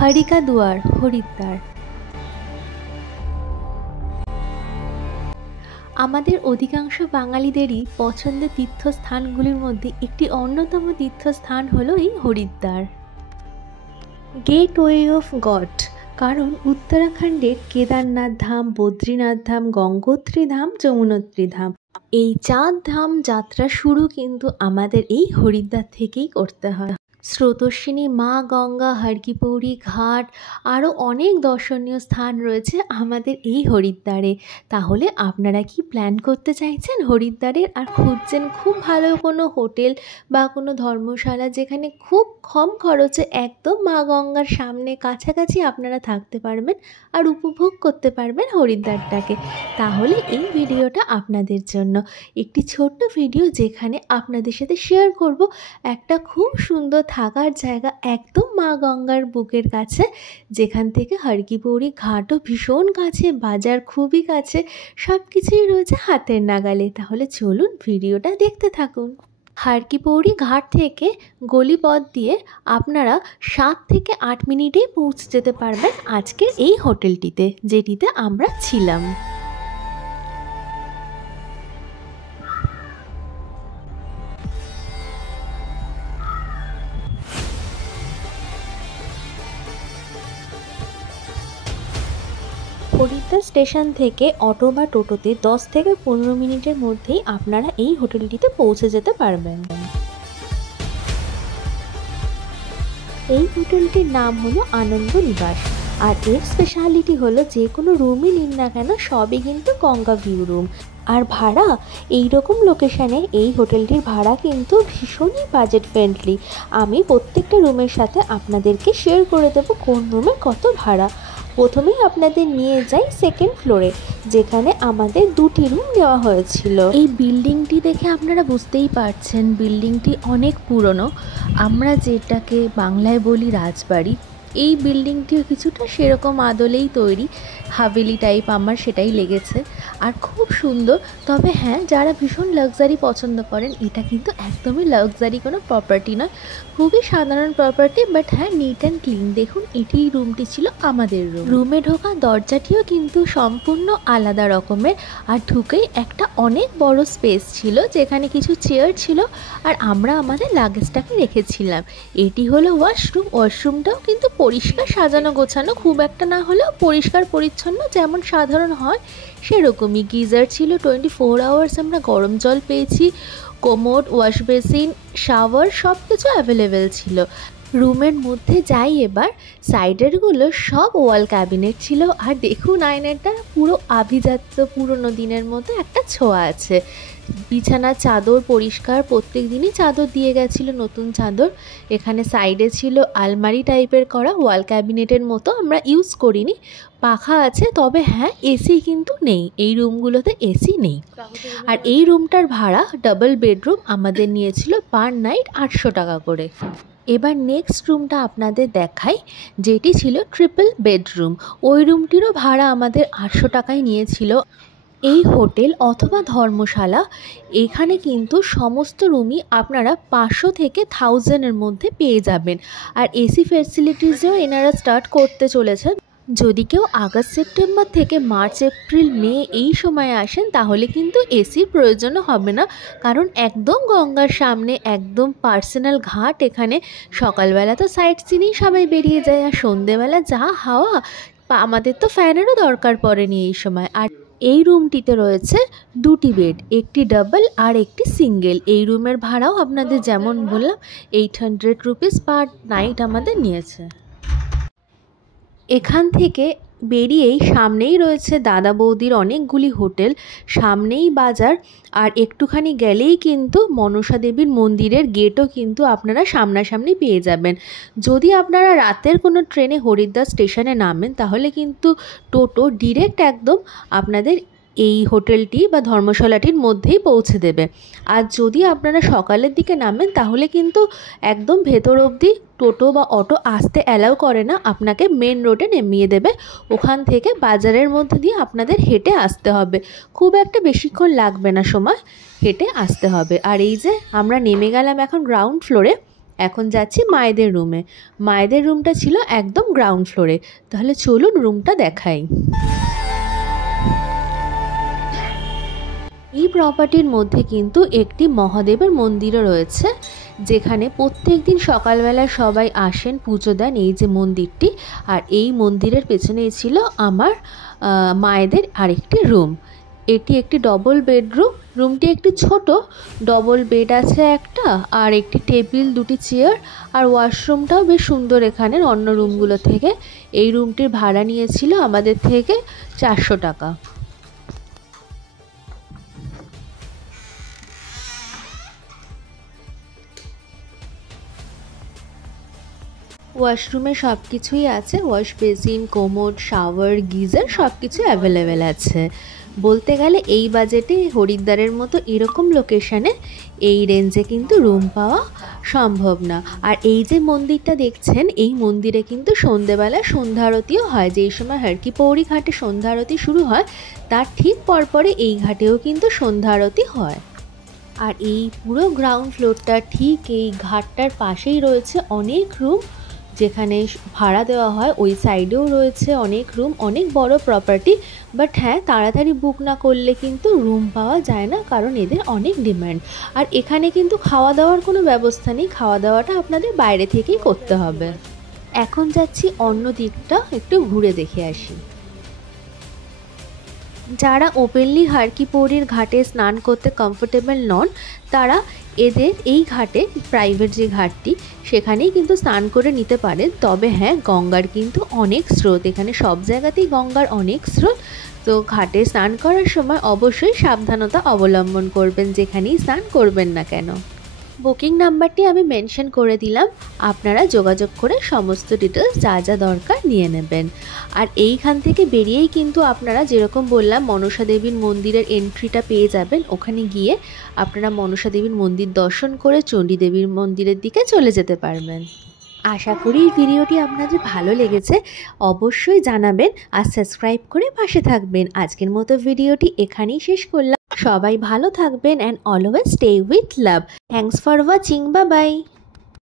হরিকা দুয়ার হরিদ্বার। আমাদের অধিকাংশ বাঙালিদেরই পছন্দের তীর্থস্থানগুলির মধ্যে একটি অন্যতম তীর্থস্থান হলো এই হরিদ্বার। গেটওয়ে অফ গড, কারণ উত্তরাখণ্ডের কেদারনাথ ধাম, বদ্রীনাথ ধাম, গঙ্গোত্রী ধাম, যমুনোত্রী ধাম, এই 4 ধাম যাত্রা শুরু কিন্তু আমাদের এই হরিদ্বার থেকেই করতে হয়। স্রোতস্বিনী মা গঙ্গা, হরকি পৌড়ি ঘাট, আরও অনেক দর্শনীয় স্থান রয়েছে আমাদের এই হরিদ্বারে। তাহলে আপনারা কি প্ল্যান করতে চাইছেন হরিদ্বারের, আর খুঁজছেন খুব ভালো কোনো হোটেল বা কোনো ধর্মশালা যেখানে খুব কম খরচে একদম মা গঙ্গার সামনে কাছাকাছি আপনারা থাকতে পারবেন আর উপভোগ করতে পারবেন হরিদ্বারটাকে, তাহলে এই ভিডিওটা আপনাদের জন্য। একটি ছোট্ট ভিডিও যেখানে আপনাদের সাথে শেয়ার করব একটা খুব সুন্দর থাকার জায়গা একদম মা গঙ্গার বুকের কাছে, যেখান থেকে হরকি পৌড়ি ঘাটও ভীষণ কাছে, বাজার খুবই কাছে, সব কিছুই রয়েছে হাতের নাগালে। তাহলে চলুন ভিডিওটা দেখতে থাকুন। হরকি পৌড়ি ঘাট থেকে গলিপথ দিয়ে আপনারা 7 থেকে 8 মিনিটেই পৌঁছে যেতে পারবেন আজকের এই হোটেলটিতে, যেটিতে আমরা ছিলাম। হরিদ্বার স্টেশন থেকে অটো বা টোটোতে 10 থেকে 15 মিনিটের মধ্যেই আপনারা এই হোটেলটিতে পৌঁছে যেতে পারবেন। এই হোটেলটির নাম হলো আনন্দ নিবাস, আর এর স্পেশালিটি হলো যে কোনো রুমই নিন না কেন সবই কিন্তু গঙ্গা ভিউ রুম। আর ভাড়া, এই রকম লোকেশানে এই হোটেলটির ভাড়া কিন্তু ভীষণই বাজেট ফ্রেন্ডলি। আমি প্রত্যেকটা রুমের সাথে আপনাদেরকে শেয়ার করে দেবো কোন রুমে কত ভাড়া। প্রথমেই আপনাদের নিয়ে যাই সেকেন্ড ফ্লোরে, যেখানে আমাদের 2টি রুম দেওয়া হয়েছিল। এই বিল্ডিংটি দেখে আপনারা বুঝতেই পারছেন বিল্ডিংটি অনেক পুরনো, আমরা যেটাকে বাংলায় বলি রাজবাড়ি। এই বিল্ডিংটিও কিছুটা সেরকম আদলেই তৈরি, হাভেলি টাইপ, আমার সেটাই লেগেছে, আর খুব সুন্দর। তবে হ্যাঁ, যারা ভীষণ লাক্সারি পছন্দ করেন, এটা কিন্তু একদমই লাক্সারি কোনো প্রপার্টি নয়, খুবই সাধারণ প্রপার্টি, বাট হ্যাঁ নিট অ্যান্ড ক্লিন। দেখুন, এটি রুমটি ছিল আমাদের রুম। রুমে ঢোকা দরজাটিও কিন্তু সম্পূর্ণ আলাদা রকমের, আর ঢুকেই একটা অনেক বড় স্পেস ছিল যেখানে কিছু চেয়ার ছিল, আর আমরা আমাদের লাগেজটাকে রেখেছিলাম। এটি হলো ওয়াশরুম। ওয়াশরুমটাও কিন্তু পরিষ্কার, সাজানো গোছানো, খুব একটা না হলেও পরিষ্কার পরিচ্ছন্ন, যেমন সাধারণ হয় সেরকমই। গিজার ছিল 24 আওয়ার্স, আমরা গরম জল পেয়েছি, কোমোড, ওয়াশ বেসিন, শাওয়ার সব কিছু অ্যাভেলেবেল ছিল। রুমের মধ্যে যাই এবার, সাইডেরগুলো সব ওয়াল ক্যাবিনেট ছিল, আর দেখুন আয়নাটা পুরো আভিজাত্য, পুরনো দিনের মতো একটা ছোঁয়া আছে। বিছানার চাদর পরিষ্কার, প্রত্যেক দিনই চাদর দিয়ে গেছিলো, নতুন চাদর। এখানে সাইডে ছিল আলমারি টাইপের করা, ওয়াল ক্যাবিনেটের মতো, আমরা ইউজ করিনি। পাখা আছে, তবে হ্যাঁ এসি কিন্তু নেই, এই রুমগুলোতে এসি নেই। আর এই রুমটার ভাড়া, ডাবল বেডরুম, আমাদের নিয়েছিল পার নাইট 800 টাকা করে। এবার নেক্সট রুমটা আপনাদের দেখাই, যেটি ছিল ট্রিপল বেডরুম। ওই রুমটিরও ভাড়া আমাদের 800 টাকায় নিয়েছিল। এই হোটেল অথবা ধর্মশালা, এখানে কিন্তু সমস্ত রুমই আপনারা 500 থেকে 1000-এর মধ্যে পেয়ে যাবেন। আর এসি ফ্যাসিলিটিসও এনারা স্টার্ট করতে চলেছেন। যদি কেউ আগস্ট সেপ্টেম্বর থেকে মার্চ এপ্রিল মে এই সময়ে আসেন, তাহলে কিন্তু এসির প্রয়োজনও হবে না, কারণ একদম গঙ্গার সামনে, একদম পার্সোনাল ঘাট। এখানে সকালবেলা তো সাইট সিনেই সবাই বেরিয়ে যায়, আর সন্ধেবেলা যা হাওয়া, আমাদের তো ফ্যানেরও দরকার পড়েনি এই সময়। আর এই রুমটিতে রয়েছে 2টি বেড, একটি ডাবল আর একটি সিঙ্গেল। এই রুমের ভাড়াও আপনাদের যেমন বললাম 800 রুপিস পার নাইট আমাদের নিয়েছে। এখান থেকে বেরিয়েই সামনেই রয়েছে দাদা বৌদির অনেকগুলি হোটেল, সামনেই বাজার, আর একটুখানি গেলেই কিন্তু মনসা দেবীর মন্দিরের গেটও কিন্তু আপনারা সামনাসামনি পেয়ে যাবেন। যদি আপনারা রাতের কোনো ট্রেনে হরিদ্বার স্টেশনে নামেন, তাহলে কিন্তু টোটো ডিরেক্ট একদম আপনাদের এই হোটেলটি বা ধর্মশালাটির মধ্যেই পৌঁছে দেবে। আর যদি আপনারা সকালের দিকে নামেন, তাহলে কিন্তু একদম ভেতর অবধি টোটো বা অটো আসতে অ্যালাউ করে না, আপনাকে মেন রোডে নামিয়ে দেবে। ওখান থেকে বাজারের মধ্যে দিয়ে আপনাদের হেঁটে আসতে হবে, খুব একটা বেশিক্ষণ লাগবে না সময়, হেঁটে আসতে হবে। আর এই যে আমরা নেমে গেলাম এখন গ্রাউন্ড ফ্লোরে। এখন যাচ্ছি মায়েদের রুমে। মায়েদের রুমটা ছিল একদম গ্রাউন্ড ফ্লোরে। তাহলে চলুন রুমটা দেখাই। এই প্রপার্টির মধ্যে কিন্তু একটি মহাদেবের মন্দিরও রয়েছে, যেখানে প্রত্যেক দিন সকালবেলা সবাই আসেন, পুজো দেন এই যে মন্দিরটি। আর এই মন্দিরের পেছনেই ছিল আমার মায়েদের আরেকটি রুম। এটি একটি ডবল বেডরুম। রুমটি একটি ছোট, ডবল বেড আছে একটা, আর একটি টেবিল, দুটি চেয়ার, আর ওয়াশরুমটাও বেশ সুন্দর এখানের অন্য রুমগুলো থেকে। এই রুমটির ভাড়া নিয়েছিল আমাদের থেকে 400 টাকা। ওয়াশরুমে সব কিছুই আছে, wash basin, commode, shower, geyser সব কিছু অ্যাভেলেবেল আছে। বলতে গেলে এই বাজেটে হরিদ্বারের মতো এরকম লোকেশানে এই রেঞ্জে কিন্তু রুম পাওয়া সম্ভব না। আর এই যে মন্দিরটা দেখছেন, এই মন্দিরে কিন্তু সন্ধেবেলা সন্ধ্যা আরতিও হয়। যেই সময় হর কি পৌরি ঘাটে সন্ধ্যা আরতি শুরু হয়, তার ঠিক পরপরে এই ঘাটেও কিন্তু সন্ধ্যা আরতি হয়। আর এই পুরো গ্রাউন্ড ফ্লোরটা ঠিক এই ঘাটটার পাশেই রয়েছে অনেক রুম, যেখানে ভাড়া দেওয়া হয়। ওই সাইডেও রয়েছে অনেক রুম, অনেক বড় প্রপার্টি। বাট হ্যাঁ, তাড়াতাড়ি বুক না করলে কিন্তু রুম পাওয়া যায় না, কারণ এদের অনেক ডিম্যান্ড। আর এখানে কিন্তু খাওয়া দাওয়ার কোনো ব্যবস্থা নেই, খাওয়া দাওয়াটা আপনাদের বাইরে থেকেই করতে হবে। এখন যাচ্ছি অন্য দিকটা একটু ঘুরে দেখে আসি। যারা ওপেনলি হর কি পৌরির ঘাটে স্নান করতে কমফোর্টেবল নন, তারা এদের এই ঘাটে, প্রাইভেট যে ঘাটটি, সেখানেই কিন্তু স্নান করে নিতে পারেন। তবে হ্যাঁ, গঙ্গার কিন্তু অনেক স্রোত, এখানে সব জায়গাতেই গঙ্গার অনেক স্রোত। তো ঘাটে স্নান করার সময় অবশ্যই সাবধানতা অবলম্বন করবেন, যেখানেই স্নান করবেন না কেন। বুকিং নাম্বারটি আমি মেনশন করে দিলাম, আপনারা যোগাযোগ করে সমস্ত ডিটেলস যা যা দরকার নিয়ে নেবেন। আর এইখান থেকে বেরিয়েই কিন্তু আপনারা, যেরকম বললাম, মনসা দেবীর মন্দিরের এন্ট্রিটা পেয়ে যাবেন। ওখানে গিয়ে আপনারা মনসা দেবীর মন্দির দর্শন করে চণ্ডী দেবীর মন্দিরের দিকে চলে যেতে পারবেন। আশা করি এই ভিডিওটি আপনাদের ভালো লেগেছে। অবশ্যই জানাবেন আর সাবস্ক্রাইব করে পাশে থাকবেন। আজকের মতো ভিডিওটি এখানেই শেষ করলাম। সবাই ভালো থাকবেন and always stay with love. Thanks for watching. Bye bye.